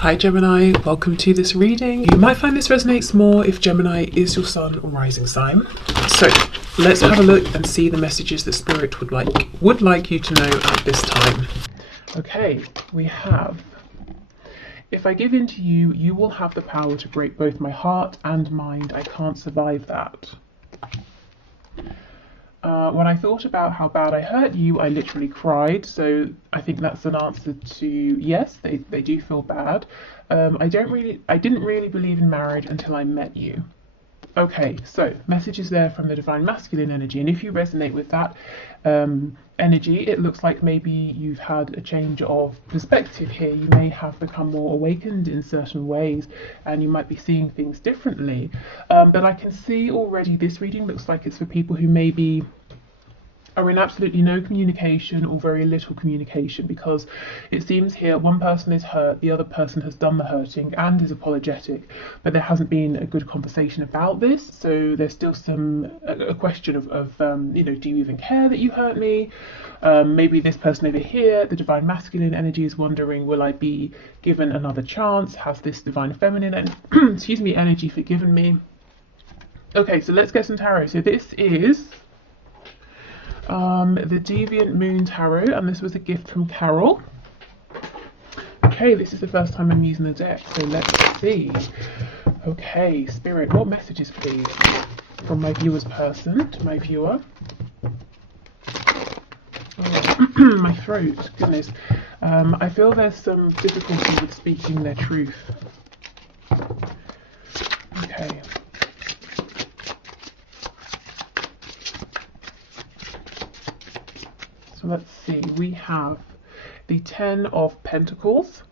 Hi Gemini, welcome to this reading. You might find this resonates more if Gemini is your sun or rising sign. So let's have a look and see the messages that Spirit would like you to know at this time. Okay, we have, if I give in to you, you will have the power to break both my heart and mind. I can't survive that. When I thought about how bad I hurt you, I literally cried. So I think that's an answer to yes, they do feel bad. I didn't really believe in marriage until I met you. Okay, so messages there from the divine masculine energy, and if you resonate with that energy, it looks like maybe you've had a change of perspective here. You may have become more awakened in certain ways, and you might be seeing things differently. But I can see already this reading looks like it's for people who maybe are in absolutely no communication or very little communication, because it seems here one person is hurt, the other person has done the hurting and is apologetic, but there hasn't been a good conversation about this. So there's still a question of you know, do you even care that you hurt me? Maybe this person over here, the divine masculine energy, is wondering, will I be given another chance? Has this divine feminine energy forgiven me? Okay, so let's get some tarot. So this is the Deviant Moon Tarot, and this was a gift from Carol. Okay, this is the first time I'm using the deck, so let's see. Okay, Spirit, what messages please from my viewer's person to my viewer? Oh, my throat, goodness. I feel there's some difficulty with speaking their truth. Okay. So let's see, we have the Ten of Pentacles.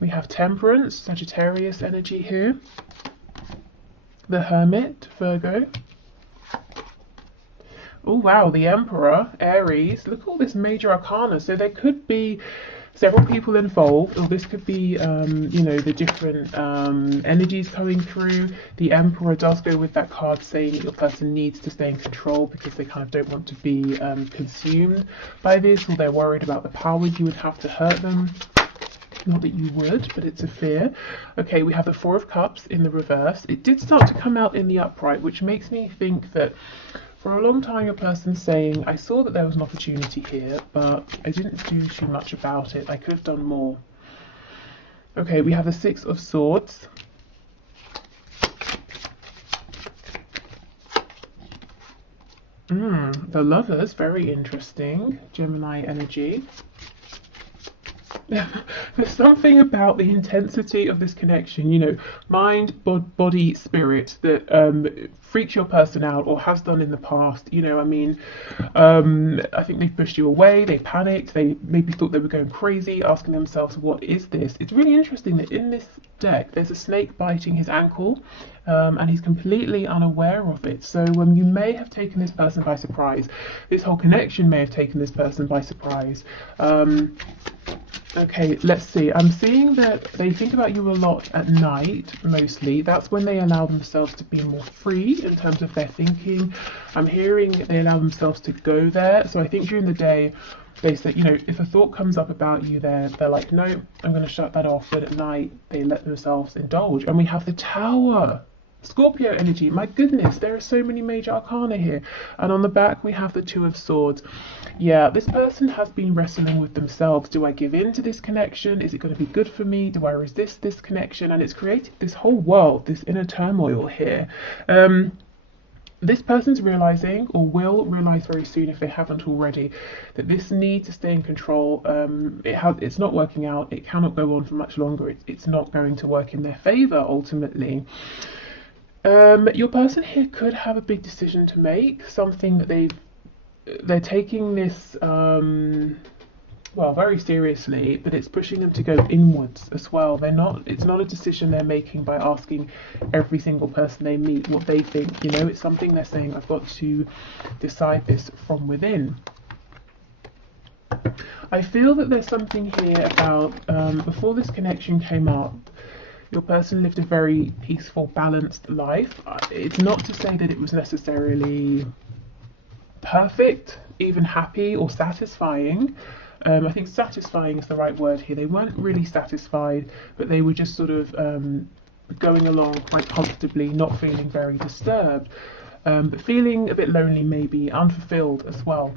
We have Temperance, Sagittarius energy here. The Hermit, Virgo. Oh wow, the Emperor, Aries. Look at all this major arcana. So there could be several people involved, or this could be, you know, the different energies coming through. The Emperor does go with that card saying that your person needs to stay in control because they kind of don't want to be consumed by this, or they're worried about the power you would have to hurt them. Not that you would, but it's a fear. Okay, we have the Four of Cups in the reverse. It did start to come out in the upright, which makes me think that for a long time your person's saying, I saw that there was an opportunity here, but I didn't do too much about it. I could have done more. Okay, we have the Six of Swords. The Lovers, very interesting. Gemini energy. There's something about the intensity of this connection, you know, mind, body, spirit, that freaks your person out, or has done in the past. You know, I mean, I think they've pushed you away, they panicked, they maybe thought they were going crazy, asking themselves, what is this? It's really interesting that in this deck there's a snake biting his ankle, and he's completely unaware of it. So you may have taken this person by surprise. This whole connection may have taken this person by surprise. Okay, let's see. I'm seeing that they think about you a lot at night, mostly. That's when they allow themselves to be more free in terms of their thinking. I'm hearing they allow themselves to go there. So I think during the day, they say, you know, if a thought comes up about you, they're like, no, I'm going to shut that off. But at night, they let themselves indulge. And we have the Tower. Scorpio energy, my goodness, there are so many major arcana here. And on the back we have the Two of Swords. Yeah, this person has been wrestling with themselves. Do I give in to this connection? Is it going to be good for me? Do I resist this connection? And it's created this whole world, this inner turmoil here. This person's realizing, or will realize very soon if they haven't already, that this need to stay in control, it's not working out. It cannot go on for much longer. It's not going to work in their favor ultimately. Your person here could have a big decision to make, something that they're taking this well, very seriously, but it's pushing them to go inwards as well. It's not a decision they're making by asking every single person they meet what they think, you know. It's something they're saying, I've got to decide this from within. I feel that there's something here about before this connection came up, your person lived a very peaceful, balanced life. It's not to say that it was necessarily perfect, even happy or satisfying, I think satisfying is the right word here. They weren't really satisfied, but they were just sort of going along quite comfortably, not feeling very disturbed, but feeling a bit lonely, maybe unfulfilled as well.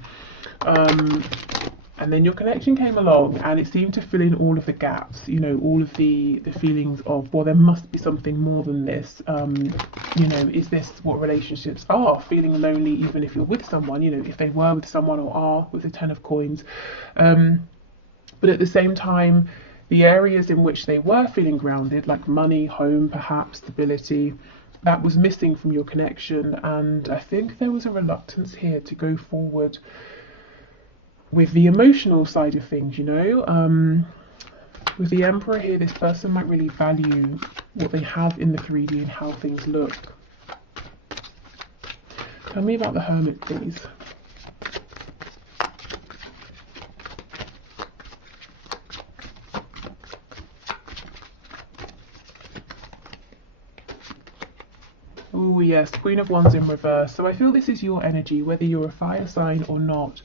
And then your connection came along and it seemed to fill in all of the gaps, you know, all of the feelings of, well, there must be something more than this. You know, is this what relationships are? Feeling lonely even if you're with someone, you know, if they were with someone or are with the 10 of coins. But at the same time, the areas in which they were feeling grounded, like money, home, perhaps, stability, that was missing from your connection. And I think there was a reluctance here to go forward with the emotional side of things, you know. With the Emperor here, this person might really value what they have in the 3D and how things look. Tell me about the Hermit, please. Oh yes, Queen of Wands in reverse. So I feel this is your energy, whether you're a fire sign or not.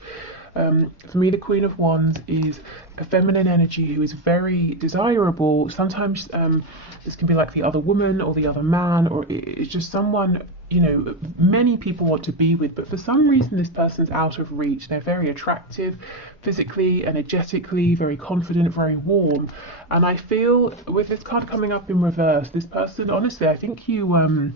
For me, the Queen of Wands is a feminine energy who is very desirable. Sometimes this can be like the other woman or the other man, or it's just someone, you know, many people want to be with, but for some reason this person's out of reach. They're very attractive, physically, energetically, very confident, very warm. And I feel with this card coming up in reverse, this person, honestly, I think you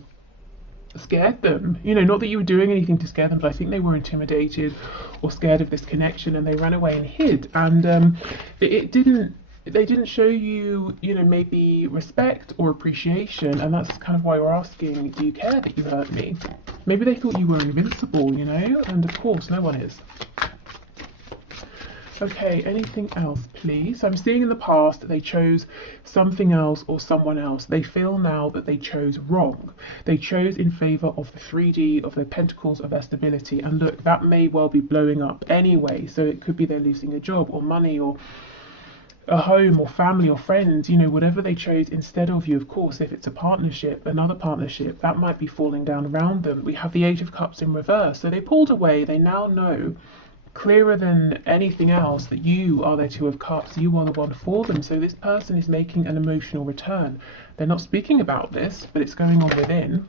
scared them, you know, not that you were doing anything to scare them, but I think they were intimidated or scared of this connection and they ran away and hid. And they didn't show you, you know, maybe respect or appreciation, and that's kind of why we're asking, do you care that you hurt me? Maybe they thought you were invincible, you know, and of course no one is. Okay, anything else, please? So I'm seeing in the past they chose something else or someone else. They feel now that they chose wrong. They chose in favour of the 3D, of their pentacles, of their stability. And look, that may well be blowing up anyway. So it could be they're losing a job or money or a home or family or friends, you know, whatever they chose instead of you. Of course, if it's a partnership, another partnership, that might be falling down around them. We have the 8 of Cups in reverse. So they pulled away. They now know, clearer than anything else, that you are their 2 of Cups. You are the one for them. So this person is making an emotional return. They're not speaking about this, but it's going on within.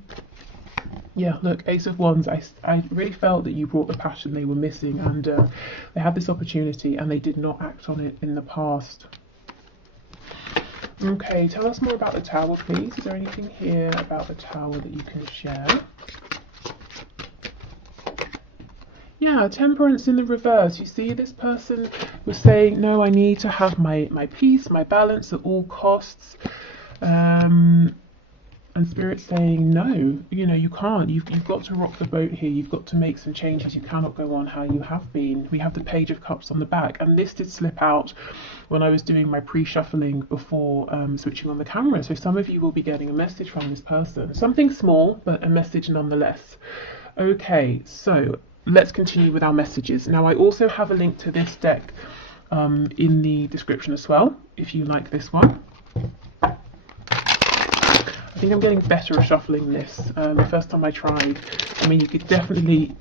Yeah, look, Ace of Wands. I really felt that you brought the passion they were missing, and they had this opportunity and they did not act on it in the past. Okay, tell us more about the Tower, please. Is there anything here about the Tower that you can share? Yeah, Temperance in the reverse. You see, this person was saying, no, I need to have my peace, my balance at all costs. And Spirit's saying, no, you know, you can't. You've got to rock the boat here. You've got to make some changes. You cannot go on how you have been. We have the Page of Cups on the back. And this did slip out when I was doing my pre-shuffling before switching on the camera. So some of you will be getting a message from this person. Something small, but a message nonetheless. Okay, so let's continue with our messages. Now, I also have a link to this deck in the description as well, if you like this one. I think I'm getting better at shuffling this. The first time I tried, I mean, you could definitely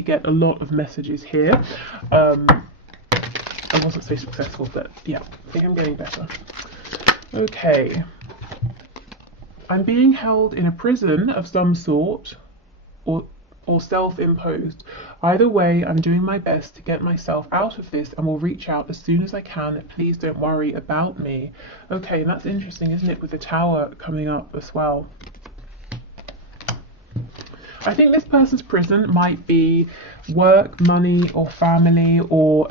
get a lot of messages here. I wasn't so successful, but yeah, I think I'm getting better. Okay. I'm being held in a prison of some sort, or self-imposed. Either way, I'm doing my best to get myself out of this and will reach out as soon as I can. Please don't worry about me. Okay, and that's interesting, isn't it, with the Tower coming up as well. I think this person's prison might be work, money, or family, or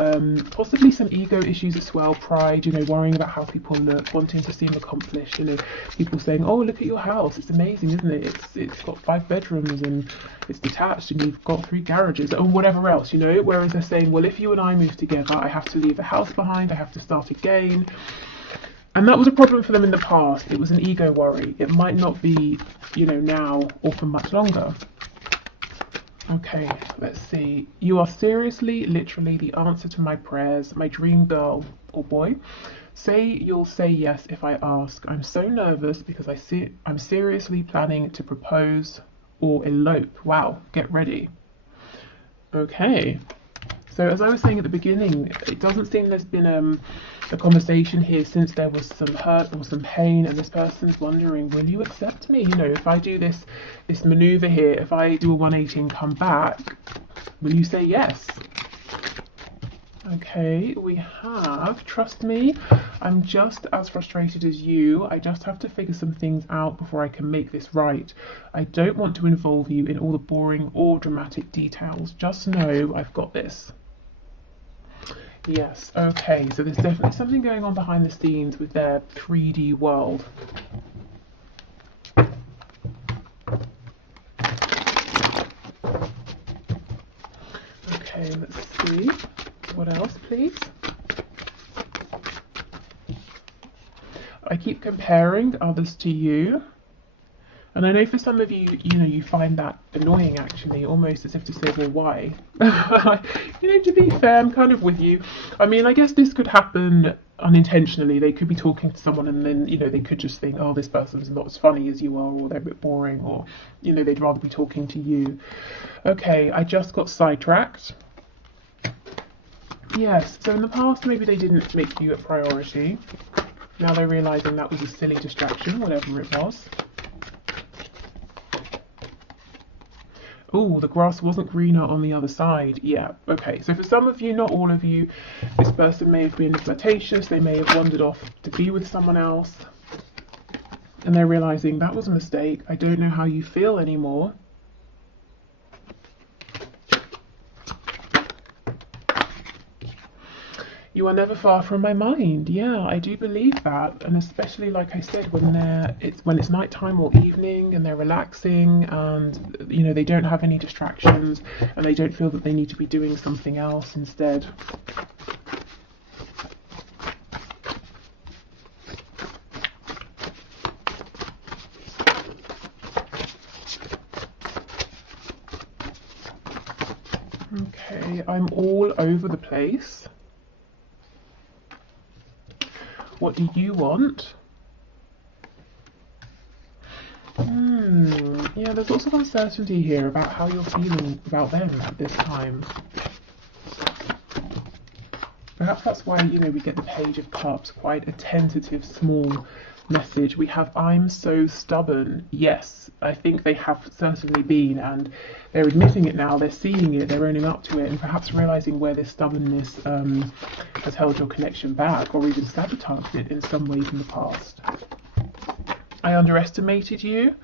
possibly some ego issues as well, pride, you know, worrying about how people look, wanting to seem accomplished, you know, people saying, oh, look at your house, it's amazing, isn't it? It's got 5 bedrooms and it's detached and you've got 3 garages, or whatever else, you know, whereas they're saying, well, if you and I move together, I have to leave the house behind, I have to start again. And that was a problem for them in the past. It was an ego worry. It might not be, you know, now or for much longer. Okay, let's see. You are seriously, literally the answer to my prayers, my dream girl or boy. Say you'll say yes if I ask. I'm so nervous because I'm seriously planning to propose or elope. Wow, get ready. Okay, So as I was saying at the beginning, it doesn't seem there's been a conversation here since there was some hurt or some pain, and this person's wondering, will you accept me? You know, if I do this maneuver here, if I do a 180 and come back, will you say yes? Okay, we have, trust me, I'm just as frustrated as you. I just have to figure some things out before I can make this right. I don't want to involve you in all the boring or dramatic details. Just know I've got this. Yes, okay, so there's definitely something going on behind the scenes with their 3D world. Okay, let's see. What else, please? I keep comparing others to you. And I know for some of you, you know, you find that annoying actually, almost as if to say, well, why? You know, to be fair, I'm kind of with you. I mean, I guess this could happen unintentionally. They could be talking to someone and then, you know, they could just think, oh, this person's not as funny as you are, or they're a bit boring, or, you know, they'd rather be talking to you. Okay, I just got sidetracked. Yes, so in the past maybe they didn't make you a priority. Now they're realising that was a silly distraction, whatever it was. Oh, the grass wasn't greener on the other side. Yeah, okay. So for some of you, not all of you, this person may have been flirtatious. They may have wandered off to be with someone else. And they're realising that was a mistake. I don't know how you feel anymore. You are never far from my mind. Yeah, I do believe that, and especially like I said, when it's nighttime or evening and they're relaxing, and you know they don't have any distractions, and they don't feel that they need to be doing something else instead. Okay, I'm all over the place. What do you want? Yeah, there's lots of uncertainty here about how you're feeling about them at this time. Perhaps that's why, you know, we get the Page of Cups, quite a tentative, small message. We have, I'm so stubborn. Yes, I think they have certainly been, and they're admitting it now, they're seeing it, they're owning up to it, and perhaps realising where this stubbornness has held your connection back, or even sabotaged it in some ways in the past. I underestimated you.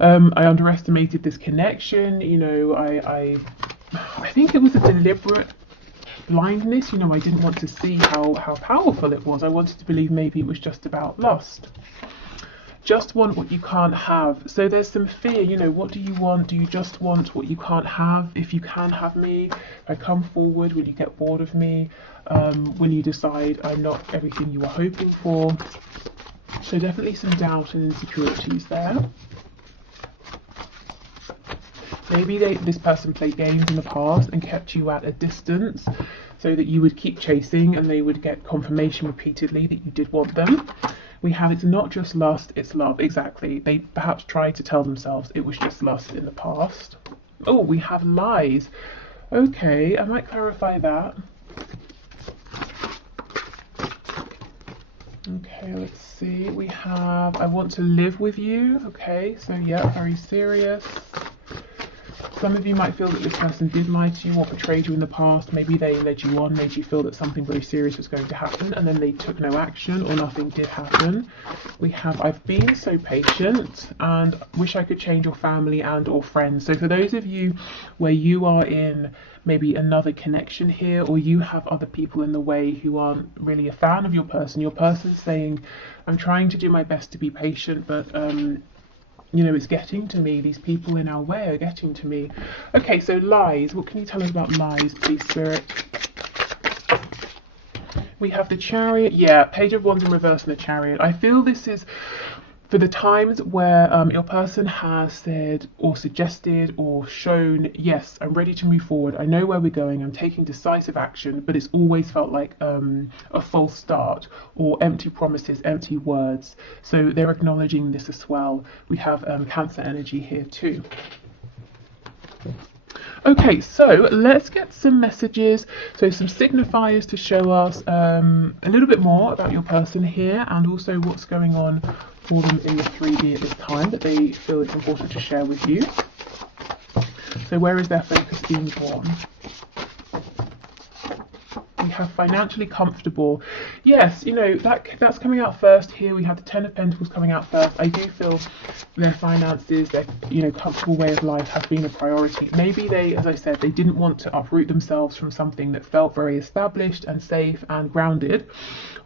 I underestimated this connection. You know, I think it was a deliberate blindness. You know, I didn't want to see how powerful it was. I wanted to believe maybe it was just about lust. Just want what you can't have. So there's some fear, you know, what do you want? Do you just want what you can't have? If you can have me, if I come forward, will you get bored of me? Will you decide I'm not everything you were hoping for? So definitely some doubt and insecurities there. Maybe this person played games in the past and kept you at a distance so that you would keep chasing and they would get confirmation repeatedly that you did want them. We have, it's not just lust, it's love. Exactly. They perhaps tried to tell themselves it was just lust in the past. Oh, we have lies. Okay, I might clarify that. Okay, let's see. We have, I want to live with you. Okay, so yeah, very serious. Some of you might feel that this person did lie to you or betrayed you in the past. Maybe they led you on, made you feel that something very serious was going to happen, and then they took no action or nothing did happen. We have, I've been so patient and wish I could change your family and or friends. So for those of you where you are in maybe another connection here, or you have other people in the way who aren't really a fan of your person's saying, I'm trying to do my best to be patient, but you know, it's getting to me. These people in our way are getting to me. Okay, so lies. What can you tell us about lies, please, Spirit? We have the Chariot. Yeah, Page of Wands in reverse and the Chariot. I feel this is for the times where your person has said or suggested or shown, yes, I'm ready to move forward. I know where we're going. I'm taking decisive action, but it's always felt like a false start or empty promises, empty words. So they're acknowledging this as well. We have Cancer energy here too. Okay, so let's get some messages, so some signifiers to show us a little bit more about your person here, and also what's going on for them in the 3D at this time that they feel it's important to share with you. So where is their focus being drawn? We have financially comfortable. Yes, you know, that's coming out first here. We have the Ten of Pentacles coming out first. I do feel their finances, their, you know, comfortable way of life has been a priority. Maybe they, as I said, they didn't want to uproot themselves from something that felt very established and safe and grounded,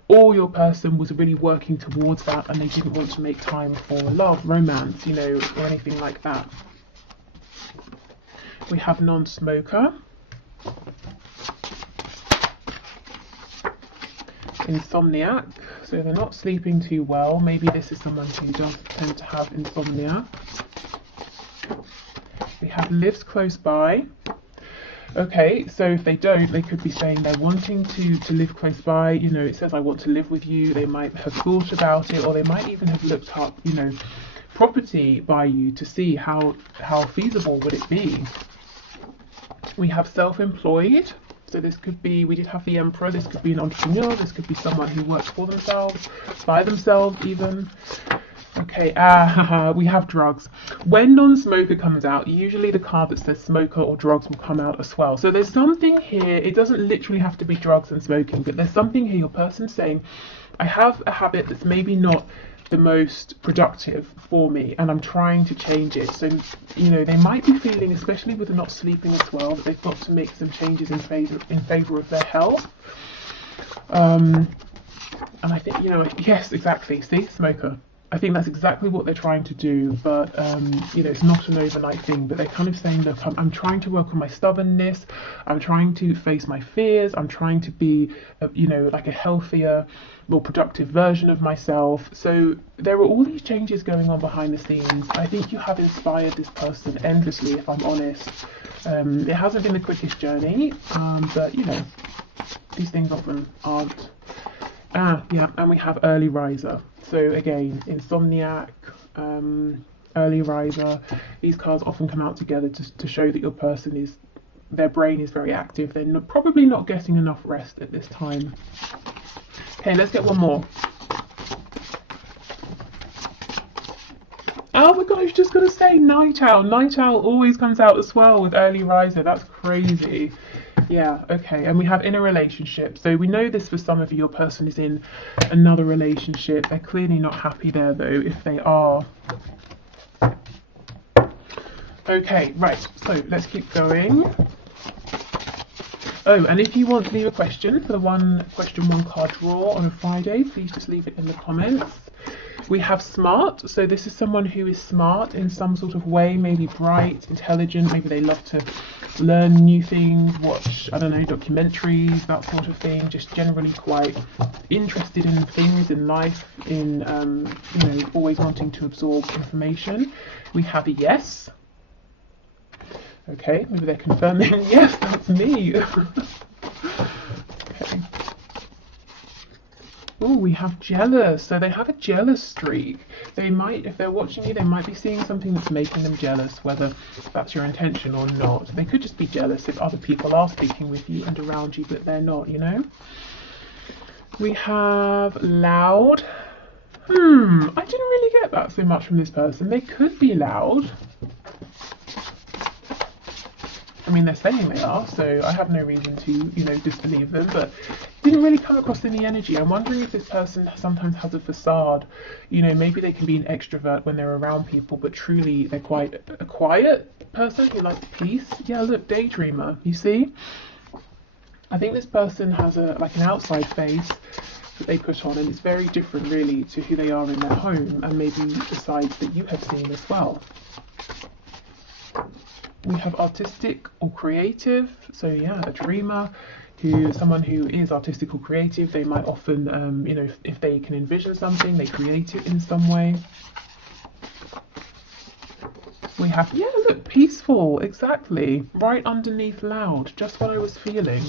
or your person was really working towards that and they didn't want to make time for love, romance, you know, or anything like that. We have non-smoker. Insomniac, so they're not sleeping too well. Maybe this is someone who does tend to have insomnia. We have lives close by. Okay, so if they don't, they could be saying they're wanting to live close by. You know, it says I want to live with you. They might have thought about it, or they might even have looked up, you know, property by you to see how feasible would it be. We have self-employed. So this could be, we did have the Emperor, this could be an entrepreneur, this could be someone who works for themselves, by themselves even. Okay, we have drugs. When non-smoker comes out, usually the card that says smoker or drugs will come out as well. So there's something here, it doesn't literally have to be drugs and smoking, but there's something here, your person's saying, I have a habit that's maybe not the most productive for me and I'm trying to change it. So, you know, they might be feeling, especially with the not sleeping as well, that they've got to make some changes in favor of their health. And I think, you know, yes, exactly. See, smoker. I think that's exactly what they're trying to do, but you know, it's not an overnight thing. But they're kind of saying, look, I'm trying to work on my stubbornness. I'm trying to face my fears. I'm trying to be, you know, like a healthier, more productive version of myself. So there are all these changes going on behind the scenes. I think you have inspired this person endlessly, if I'm honest. It hasn't been the quickest journey, but you know, these things often aren't. Yeah, and we have early riser. So again, insomniac, early riser. These cards often come out together to show that your person is, their brain is very active. They're probably not getting enough rest at this time. Okay, let's get one more. Oh my god, I was just going to say night owl. Night owl always comes out as well with early riser. That's crazy. Yeah, okay, and we have in a relationship. So we know this for some of you, your person is in another relationship. They're clearly not happy there though, if they are. Okay, right, so let's keep going. Oh, and if you want to leave a question for the question one card draw on a Friday, please just leave it in the comments. We have smart, so this is someone who is smart in some sort of way, maybe bright, intelligent, maybe they love to learn new things, watch, I don't know, documentaries, that sort of thing, just generally quite interested in things in life, in, you know, always wanting to absorb information. We have a yes. Okay, maybe they're confirming, yes, that's me. Okay. Oh, we have jealous. So they have a jealous streak. They might, if they're watching you, they might be seeing something that's making them jealous, whether that's your intention or not. They could just be jealous if other people are speaking with you and around you, but they're not, you know. We have loud. I didn't really get that so much from this person. They could be loud. I mean, they're saying they are, so I have no reason to, you know, disbelieve them, but didn't really come across in the energy. I'm wondering if this person sometimes has a facade. You know, maybe they can be an extrovert when they're around people, but truly they're quite a quiet person who likes peace. Yeah, look, daydreamer, you see? I think this person has like an outside face that they put on, and it's very different really to who they are in their home, and maybe the sides that you have seen as well. We have artistic or creative, so yeah, a dreamer, someone who is artistic or creative. They might often, you know, if they can envision something, they create it in some way. We have, yeah, look, peaceful, exactly, right underneath loud, just what I was feeling.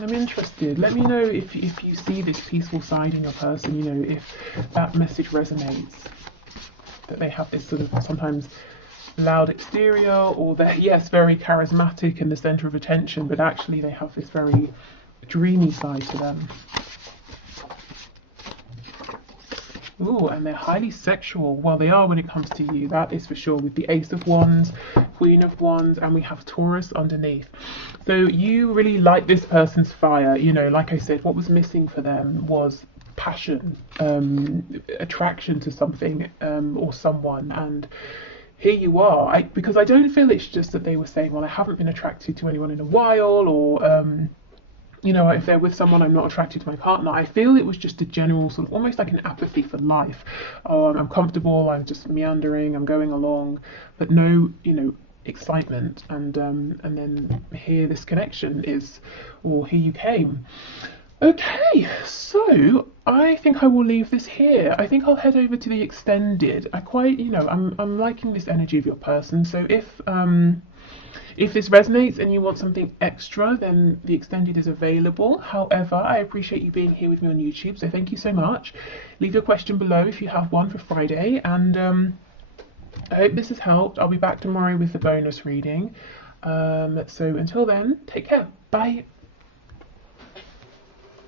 I'm interested. Let me know if you see this peaceful side in your person, you know, if that message resonates. That they have this sort of sometimes loud exterior, or they're, yes, very charismatic and the center of attention, but actually they have this very dreamy side to them. Ooh, and they're highly sexual. Well, they are when it comes to you, that is for sure, with the Ace of Wands, Queen of Wands, and we have Taurus underneath. So you really like this person's fire. You know, like I said, what was missing for them was passion, attraction to something or someone. And here you are. Because I don't feel it's just that they were saying, well, I haven't been attracted to anyone in a while, or you know, if they're with someone, I'm not attracted to my partner. I feel it was just a general sort of almost like an apathy for life. I'm comfortable, I'm just meandering, I'm going along, but no, you know, excitement. And then here this connection is, or here you came. Okay, so I think I will leave this here. I think I'll head over to the extended. I quite, you know, I'm liking this energy of your person. So if this resonates and you want something extra, then the extended is available. However, I appreciate you being here with me on YouTube, so thank you so much. Leave your question below if you have one for Friday, and I hope this has helped. I'll be back tomorrow with the bonus reading. So until then, take care. Bye.